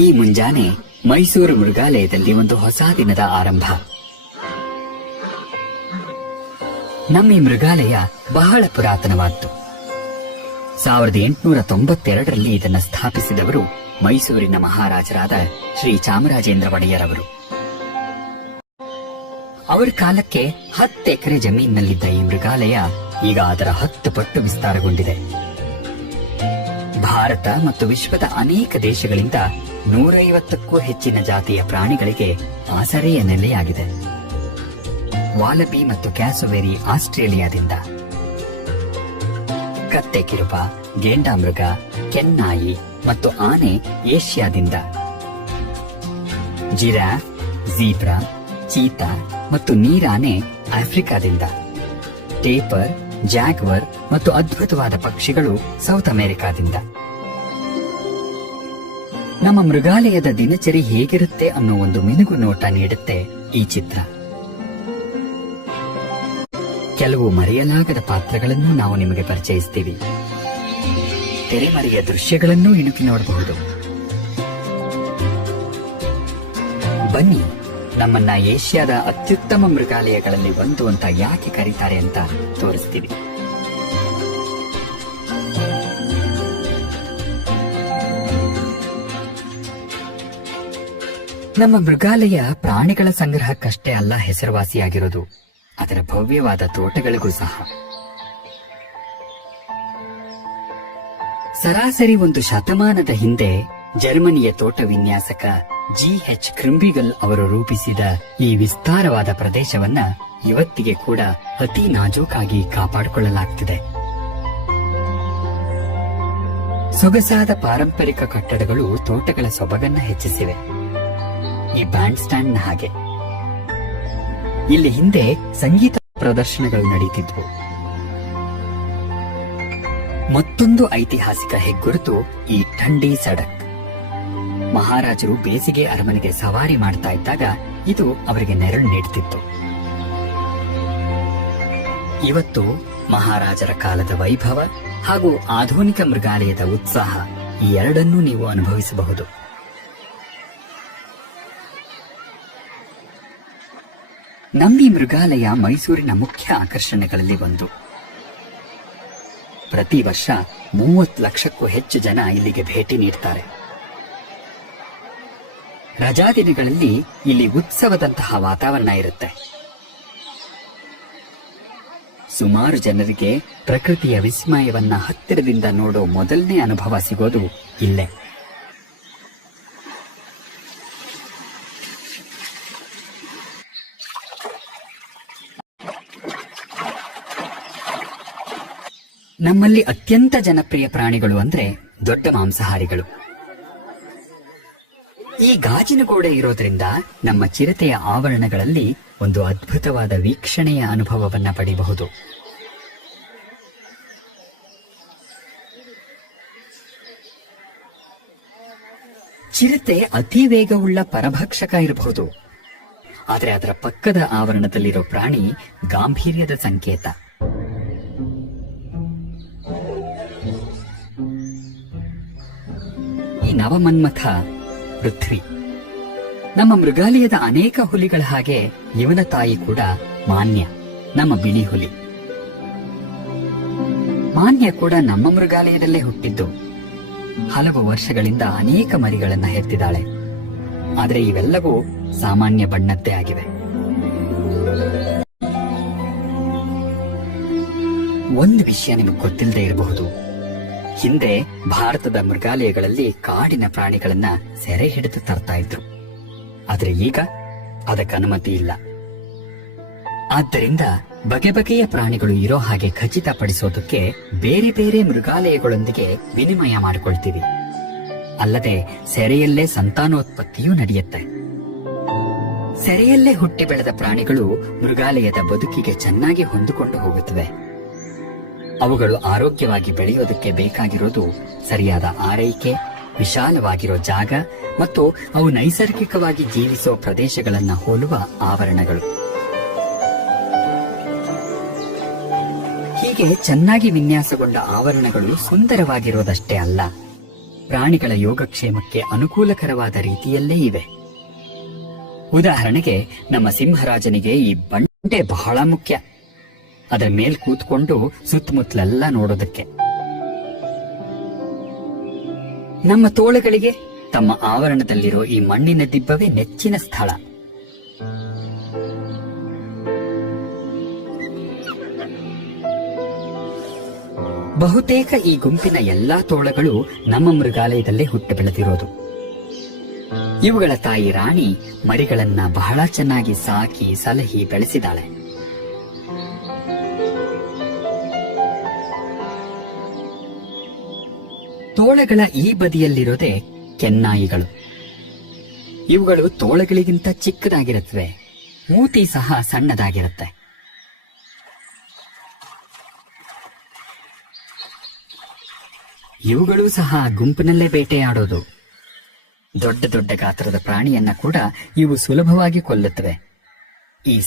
ಈ ಮುಂಜಾನೆ ಮೈಸೂರು ಮೃಗಾಲಯದಲ್ಲಿ ಒಂದು ಹೊಸ ದಿನದ ಆರಂಭ. ನಮ್ಮ ಈ ಮೃಗಾಲಯ ಬಹಳ ಪುರಾತನವಾದ್ದು. 1892ರಲ್ಲಿ ಇದನ್ನು ಸ್ಥಾಪಿಸಿದವರು ಮೈಸೂರಿನ ಮಹಾರಾಜರಾದ ಶ್ರೀ ಚಾಮರಾಜೇಂದ್ರ ಒಡೆಯರವರು. ಅವರ ಕಾಲಕ್ಕೆ 10 ಎಕರೆ ಜಮೀನಿನಲ್ಲಿದ್ದ ಈ ಮೃಗಾಲಯ ಈಗ ಅದರ 10 ಪಟ್ಟು ವಿಸ್ತಾರಗೊಂಡಿದೆ. ಭಾರತ ಮತ್ತು ವಿಶ್ವದ ಅನೇಕ ದೇಶಗಳಿಂದ 150ಕ್ಕೂ ಹೆಚ್ಚಿನ ಜಾತಿಯ ಪ್ರಾಣಿಗಳಿಗೆ ಆಸರೆಯ ನೆಲೆಯಾಗಿದೆ. ವಾಲಬಿ ಮತ್ತು ಕ್ಯಾಸೊವೆರಿ ಆಸ್ಟ್ರೇಲಿಯಾದಿಂದ, ಕತ್ತೆ ಕಿರುಬ, ಗೇಂಡಾಮೃಗ, ಕೆನ್ನಾಯಿ ಮತ್ತು ಆನೆ ಏಷ್ಯಾದಿಂದ, ಜಿರಾಫ್, ಝೀಬ್ರಾ, ಚೀತಾ ಮತ್ತು ನೀರಾನೆ ಆಫ್ರಿಕಾದಿಂದ, ಟೇಪರ್, ಜಾಗ್ವರ್ ಮತ್ತು ಅದ್ಭುತವಾದ ಪಕ್ಷಿಗಳು ಸೌತ್ ಅಮೆರಿಕಾದಿಂದ. ನಮ್ಮ ಮೃಗಾಲಯದ ದಿನಚರಿ ಹೇಗಿರುತ್ತೆ ಅನ್ನೋ ಒಂದು ಮಿನುಗು ನೋಟ ನೀಡುತ್ತೆ ಈ ಚಿತ್ರ. ಕೆಲವು ಮರೆಯಲಾಗದ ಪಾತ್ರಗಳನ್ನು ನಾವು ನಿಮಗೆ ಪರಿಚಯಿಸ್ತೀವಿ. ತೆರೆಮರೆಯ ದೃಶ್ಯಗಳನ್ನೂ ಇಣುಕಿ ನೋಡಬಹುದು. ಬನ್ನಿ, ನಮ್ಮನ್ನ ಏಷ್ಯಾದ ಅತ್ಯುತ್ತಮ ಮೃಗಾಲಯಗಳಲ್ಲಿ ಒಂದು ಅಂತ ಯಾಕೆ ಕರೀತಾರೆ ಅಂತ ತೋರಿಸ್ತೀವಿ. ನಮ್ಮ ಮೃಗಾಲಯ ಪ್ರಾಣಿಗಳ ಸಂಗ್ರಹಕ್ಕಷ್ಟೇ ಅಲ್ಲ ಹೆಸರುವಾಸಿಯಾಗಿರೋದು, ಅದರ ಭವ್ಯವಾದ ತೋಟಗಳಿಗೂ ಸಹ. ಸರಾಸರಿ ಒಂದು ಶತಮಾನದ ಹಿಂದೆ ಜರ್ಮನಿಯ ತೋಟ ವಿನ್ಯಾಸಕ G.H. ಕ್ರಿಂಬಿಗಲ್ ಅವರು ರೂಪಿಸಿದ ಈ ವಿಸ್ತಾರವಾದ ಪ್ರದೇಶವನ್ನ ಇವತ್ತಿಗೆ ಕೂಡ ಅತಿ ನಾಜೂಕಾಗಿ ಕಾಪಾಡಿಕೊಳ್ಳಲಾಗ್ತಿದೆ. ಸೊಗಸಾದ ಪಾರಂಪರಿಕ ಕಟ್ಟಡಗಳು ತೋಟಗಳ ಸೊಬಗನ್ನ ಹೆಚ್ಚಿಸಿವೆ. ಈ ಬ್ಯಾಂಡ್ ಸ್ಟ್ಯಾಂಡ್ ನ ಹಾಗೆ ಇಲ್ಲಿ ಹಿಂದೆ ಸಂಗೀತ ಪ್ರದರ್ಶನಗಳು ನಡೀತಿದ್ವು. ಮತ್ತೊಂದು ಐತಿಹಾಸಿಕ ಹೆಗ್ಗುರುತು ಈ ಥಂಡಿ ಸಡಕ್. ಮಹಾರಾಜರು ಬೇಸಿಗೆ ಅರಮನೆಗೆ ಸವಾರಿ ಮಾಡ್ತಾ ಇದ್ದಾಗ ಇದು ಅವರಿಗೆ ನೆರಳು ನೀಡುತ್ತಿತ್ತು. ಇವತ್ತು ಮಹಾರಾಜರ ಕಾಲದ ವೈಭವ ಹಾಗೂ ಆಧುನಿಕ ಮೃಗಾಲಯದ ಉತ್ಸಾಹ ಈ ಎರಡನ್ನೂ ನೀವು ಅನುಭವಿಸಬಹುದು. ನಮ್ಮ ಈ ಮೃಗಾಲಯ ಮೈಸೂರಿನ ಮುಖ್ಯ ಆಕರ್ಷಣೆಗಳಲ್ಲಿ ಒಂದು. ಪ್ರತಿ ವರ್ಷ 30 ಲಕ್ಷಕ್ಕೂ ಹೆಚ್ಚು ಜನ ಇಲ್ಲಿಗೆ ಭೇಟಿ ನೀಡ್ತಾರೆ. ರಜಾ ದಿನಗಳಲ್ಲಿ ಇಲ್ಲಿ ಉತ್ಸವದಂತಹ ವಾತಾವರಣ ಇರುತ್ತೆ. ಸುಮಾರು ಜನರಿಗೆ ಪ್ರಕೃತಿಯ ವಿಸ್ಮಯವನ್ನ ಹತ್ತಿರದಿಂದ ನೋಡೋ ಮೊದಲನೇ ಅನುಭವ ಸಿಗೋದು ಇಲ್ಲೇ. ನಮ್ಮಲ್ಲಿ ಅತ್ಯಂತ ಜನಪ್ರಿಯ ಪ್ರಾಣಿಗಳು ಅಂದ್ರೆ ದೊಡ್ಡ ಮಾಂಸಾಹಾರಿಗಳು. ಈ ಗಾಜಿನ ಗೋಡೆ ಇರೋದ್ರಿಂದ ನಮ್ಮ ಚಿರತೆಯ ಆವರಣಗಳಲ್ಲಿ ಒಂದು ಅದ್ಭುತವಾದ ವೀಕ್ಷಣೆಯ ಅನುಭವವನ್ನ ಪಡೆಯಬಹುದು. ಚಿರತೆ ಅತಿ ವೇಗವುಳ್ಳ ಪರಭಕ್ಷಕ ಇರಬಹುದು, ಆದರೆ ಅದರ ಪಕ್ಕದ ಆವರಣದಲ್ಲಿರೋ ಪ್ರಾಣಿ ಗಾಂಭೀರ್ಯದ ಸಂಕೇತ. ಈ ನವಮನ್ಮಥ ಪೃಥ್ವಿ. ನಮ್ಮ ಮೃಗಾಲಯದ ಅನೇಕ ಹುಲಿಗಳ ಹಾಗೆ ಇವನ ತಾಯಿ ಕೂಡ ಮಾನ್ಯ, ನಮ್ಮ ಬಿಳಿ ಹುಲಿ. ಮಾನ್ಯ ಕೂಡ ನಮ್ಮ ಮೃಗಾಲಯದಲ್ಲೇ ಹುಟ್ಟಿದ್ದು. ಹಲವು ವರ್ಷಗಳಿಂದ ಅನೇಕ ಮರಿಗಳನ್ನ ಹೆತ್ತಿದ್ದಾಳೆ. ಆದರೆ ಇವೆಲ್ಲವೂ ಸಾಮಾನ್ಯ ಬಣ್ಣದ್ದೇ ಆಗಿವೆ. ಒಂದು ವಿಷಯ ನಿಮಗೆ ಗೊತ್ತಿಲ್ಲದೆ ಇರಬಹುದು. ಹಿಂದೆ ಭಾರತದ ಮೃಗಾಲಯಗಳಲ್ಲಿ ಕಾಡಿನ ಪ್ರಾಣಿಗಳನ್ನ ಸೆರೆ ಹಿಡಿದು ತರ್ತಾ ಇದ್ರು. ಆದ್ರೆ ಈಗ ಅದಕ್ಕೆ ಅನುಮತಿ ಇಲ್ಲ. ಆದ್ದರಿಂದ ಬಗೆ ಬಗೆಯ ಪ್ರಾಣಿಗಳು ಇರೋ ಹಾಗೆ ಖಚಿತಪಡಿಸೋದಕ್ಕೆ ಬೇರೆ ಬೇರೆ ಮೃಗಾಲಯಗಳೊಂದಿಗೆ ವಿನಿಮಯ ಮಾಡಿಕೊಳ್ತೀವಿ. ಅಲ್ಲದೆ ಸೆರೆಯಲ್ಲೇ ಸಂತಾನೋತ್ಪತ್ತಿಯೂ ನಡೆಯುತ್ತೆ. ಸೆರೆಯಲ್ಲೇ ಹುಟ್ಟಿ ಬೆಳೆದ ಪ್ರಾಣಿಗಳು ಮೃಗಾಲಯದ ಬದುಕಿಗೆ ಚೆನ್ನಾಗಿ ಹೊಂದಿಕೊಂಡು ಹೋಗುತ್ತವೆ. ಅವುಗಳು ಆರೋಗ್ಯವಾಗಿ ಬೆಳೆಯೋದಕ್ಕೆ ಬೇಕಾಗಿರೋದು ಸರಿಯಾದ ಆರೈಕೆ, ವಿಶಾಲವಾಗಿರೋ ಜಾಗ ಮತ್ತು ಅವು ನೈಸರ್ಗಿಕವಾಗಿ ಜೀವಿಸೋ ಪ್ರದೇಶಗಳನ್ನ ಹೋಲುವ ಆವರಣಗಳು. ಹೀಗೆ ಚೆನ್ನಾಗಿ ವಿನ್ಯಾಸಗೊಂಡ ಆವರಣಗಳು ಸುಂದರವಾಗಿರೋದಷ್ಟೇ ಅಲ್ಲ, ಪ್ರಾಣಿಗಳ ಯೋಗಕ್ಷೇಮಕ್ಕೆ ಅನುಕೂಲಕರವಾದ ರೀತಿಯಲ್ಲೇ ಇವೆ. ಉದಾಹರಣೆಗೆ ನಮ್ಮ ಸಿಂಹರಾಜನಿಗೆ ಈ ಬಂಡೆ ಬಹಳ ಮುಖ್ಯ. ಅದರ ಮೇಲ್ ಕೂತ್ಕೊಂಡು ಸುತ್ತಮುತ್ತಲೆಲ್ಲ ನೋಡೋದಕ್ಕೆ. ನಮ್ಮ ತೋಳುಗಳಿಗೆ ತಮ್ಮ ಆವರಣದಲ್ಲಿರೋ ಈ ಮಣ್ಣಿನ ದಿಬ್ಬವೇ ನೆಚ್ಚಿನ ಸ್ಥಳ. ಬಹುತೇಕ ಈ ಗುಂಪಿನ ಎಲ್ಲಾ ತೋಳಗಳು ನಮ್ಮ ಮೃಗಾಲಯದಲ್ಲೇ ಹುಟ್ಟು ಬೆಳೆದಿರೋದು. ಇವುಗಳ ತಾಯಿ ರಾಣಿ ಮರಿಗಳನ್ನ ಬಹಳ ಚೆನ್ನಾಗಿ ಸಾಕಿ ಸಲಹಿ ಬೆಳೆಸಿದಾಳೆ. ತೋಳಗಳ ಈ ಬದಿಯಲ್ಲಿರೋದೇ ಕೆನ್ನಾಯಿಗಳು. ಇವುಗಳು ತೋಳಗಳಿಗಿಂತ ಚಿಕ್ಕದಾಗಿರುತ್ತವೆ. ಮೂತಿ ಸಹ ಸಣ್ಣದಾಗಿರುತ್ತೆ. ಇವುಗಳು ಸಹ ಗುಂಪಿನಲ್ಲೇ ಬೇಟೆಯಾಡೋದು. ದೊಡ್ಡ ದೊಡ್ಡ ಗಾತ್ರದ ಪ್ರಾಣಿಯನ್ನ ಕೂಡ ಇವು ಸುಲಭವಾಗಿ ಕೊಲ್ಲುತ್ತವೆ. ಈ